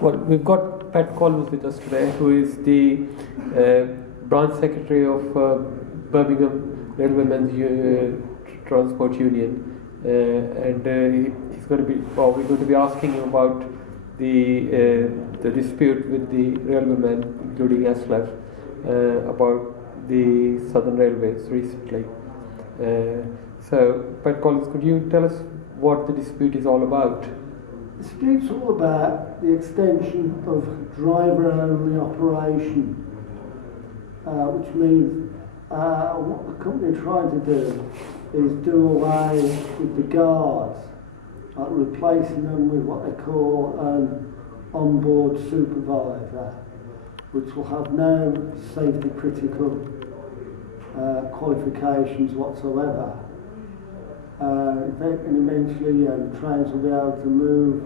Well, we've got Pat Collins with us today, who is the branch secretary of Birmingham Railwaymen's Transport Union, and he's going to be. Well, we're going to be asking him about the dispute with the railwaymen, including SLF, about the Southern Railways recently. So, Pat Collins, could you tell us what the dispute is all about? The dispute's all about the extension of driver-only operation, which means what the company are trying to do is do away with the guards, replacing them with what they call an onboard supervisor, which will have no safety critical qualifications whatsoever. And eventually the trains will be able to move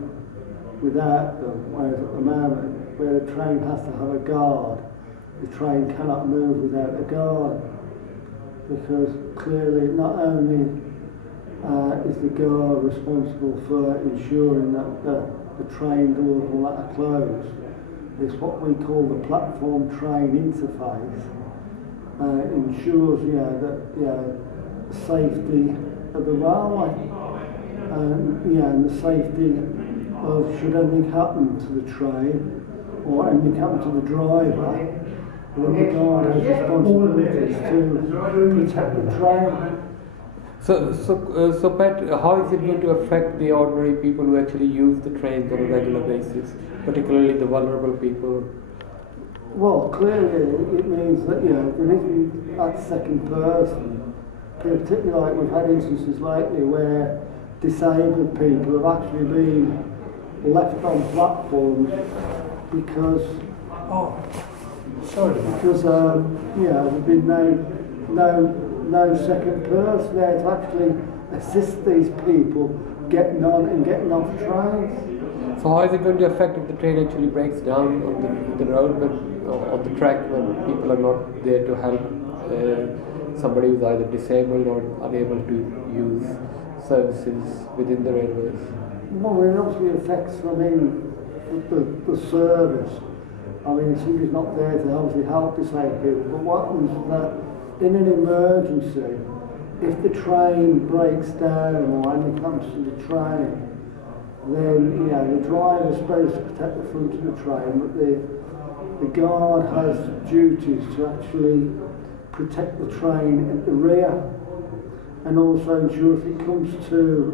without them, whereas at the moment, where the train has to have a guard, the train cannot move without a guard, because clearly not only is the guard responsible for ensuring that the train doors will not close, it's what we call the platform train interface. Ensures that safety of the railway and the safety of should anything happen to the train or anything happen to the driver, then the guard has responsibilities to protect the train. So Pat, how is it going to affect the ordinary people who actually use the trains on a regular basis, particularly the vulnerable people? Well, clearly it means that there isn't that second person. Particularly like we've had instances lately where disabled people have actually been left on platforms because there's been no second person there to actually assist these people getting on and getting off trains. So how is it going to affect if the train actually breaks down on the road, on the track, when people are not there to help somebody who is either disabled or unable to use services within the railways? Well, it obviously affects, the service. Somebody's not there to obviously help disabled people, but what happens is that in an emergency, if the train breaks down or anything comes to the train, then the driver is supposed to protect the front of the train, but the guard has duties to actually protect the train at the rear, and also ensure if it comes to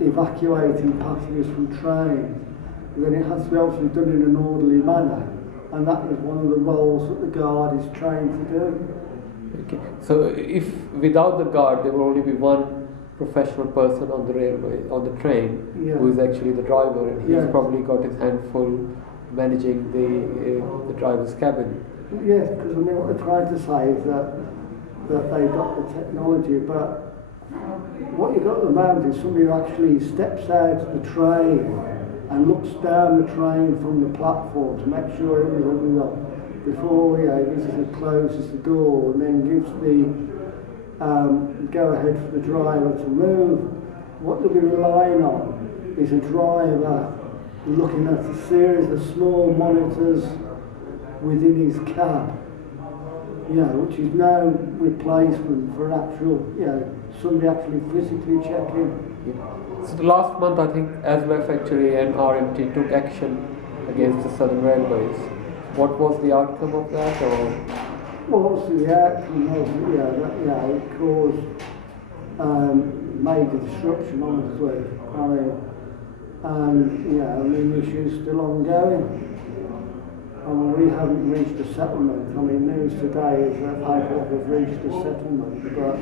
evacuating passengers from trains, then it has to be obviously done in an orderly manner, and that is one of the roles that the guard is trained to do. Okay. So if without the guard there will only be one professional person on the railway, on the train, who is actually the driver, and he's probably got his hand full managing the driver's cabin. Yes, because what they're trying to say is that they've got the technology, but what you've got at the moment is somebody who actually steps out of the train and looks down the train from the platform to make sure everything's up before he closes the door, and then gives the go-ahead for the driver to move. What they'll be relying on is a driver looking at a series of small monitors within his cab, which is no replacement for actual, somebody actually physically checking. So the last month, I think SLF actually and RMT took action against the Southern Railways. What was the outcome of that? Or? Well, obviously the outcome was, it caused major disruption, obviously. The issue's still ongoing. We haven't reached a settlement. News today is that IPOP have reached a settlement, but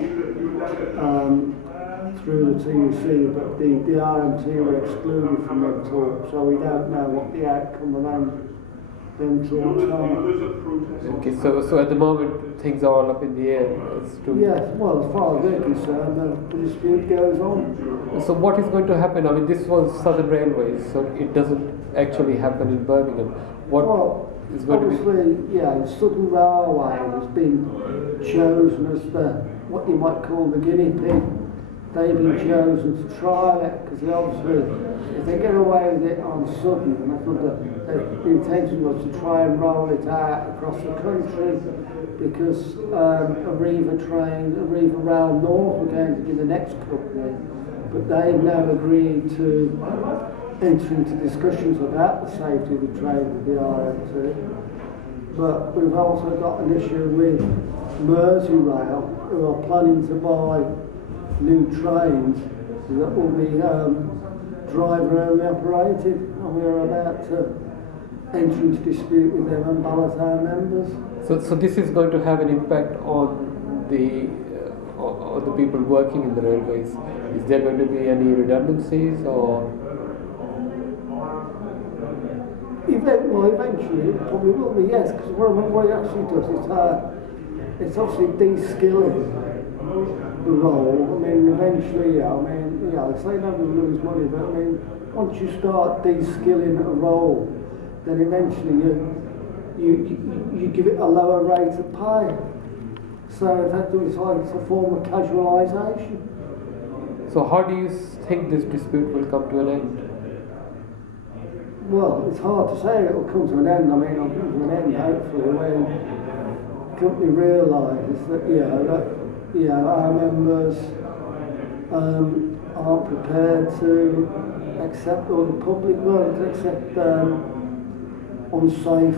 through the TUC, but the RMT were excluded from them talks, so we don't know what the outcome of them talks are. Okay, so at the moment things are all up in the air as to... Yes, well, as far as they're concerned, the dispute goes on. So what is going to happen? This was Southern Railways, so it doesn't actually happen in Birmingham. Is going obviously, Southern Railway has been chosen as what you might call the guinea pig, they've been chosen to trial it because obviously if they get away with it on sudden, and I thought that the intention was to try and roll it out across the country because Arriva Rail North were going to be the next company, but they've now agreed to enter into discussions about the safety of the train with the RMT. But we've also got an issue with Merseyrail, who are planning to buy new trains that will be driver-only operated, and we're about to enter into dispute with them and ballot our members. So this is going to have an impact on the people working in the railways. Is there going to be any redundancies or? Eventually it probably will be, yes, because what it actually does is it's obviously de-skilling the role. I mean, eventually, they say never lose money, but I mean, once you start de-skilling a role, then eventually you give it a lower rate of pay. So effectively it's a form of casualisation. So how do you think this dispute will come to an end? Well, it's hard to say it'll come to an end. I mean, it'll come to an end hopefully when the company realises that our members aren't prepared to accept, or the public won't accept unsafe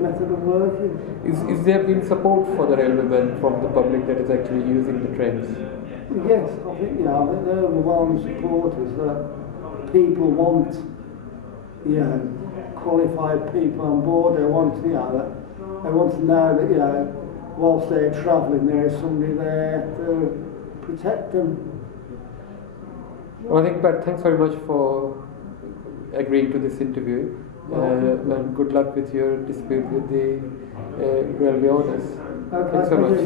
method of working. Is there been support for the railwaymen from the public that is actually using the trains? Yes, I think the overwhelming support is that people want, qualified people on board. They want, they want to know that, whilst they're travelling, there is somebody there to protect them. Well, I think, Pat, thanks very much for agreeing to this interview. And good luck with your dispute with the railway owners. Okay, thanks so much.